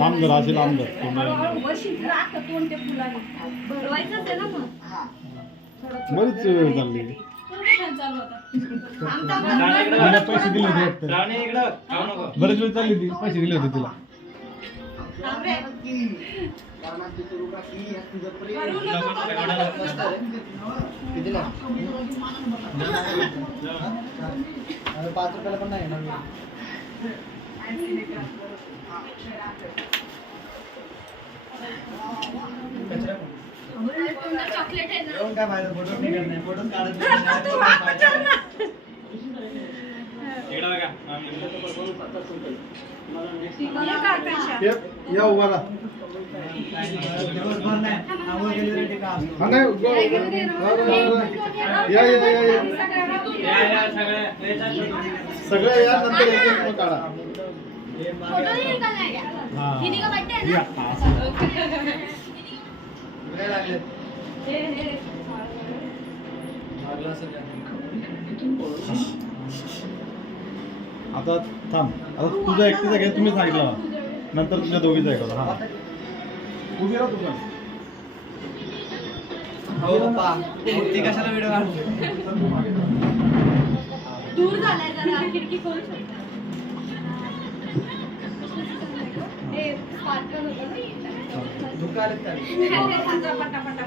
आमदार असेल आमदार बरीच वेळ चालली पैसे दिले होते बरेच वेळ चालली ती पैसे दिले होते तिला ₹5 पण नाही चॉकलेट आहे ना काय बाहेर फोटो निघत नाही फोटो काढत नाही या उभा राहा सगळ्या या नंतर एक काढा आता थांब आता तुझा एकटीचा घे तुम्ही सांगितलं नंतर तुझ्या दोघीचा ऐकवलं हा उभी राहा तुझा हो पप्पा ते कशाला व्हिडिओ काढतो दूर झालाय जरा खिडकी खोल हे स्पार्कल होतं ना दुकान पटापटा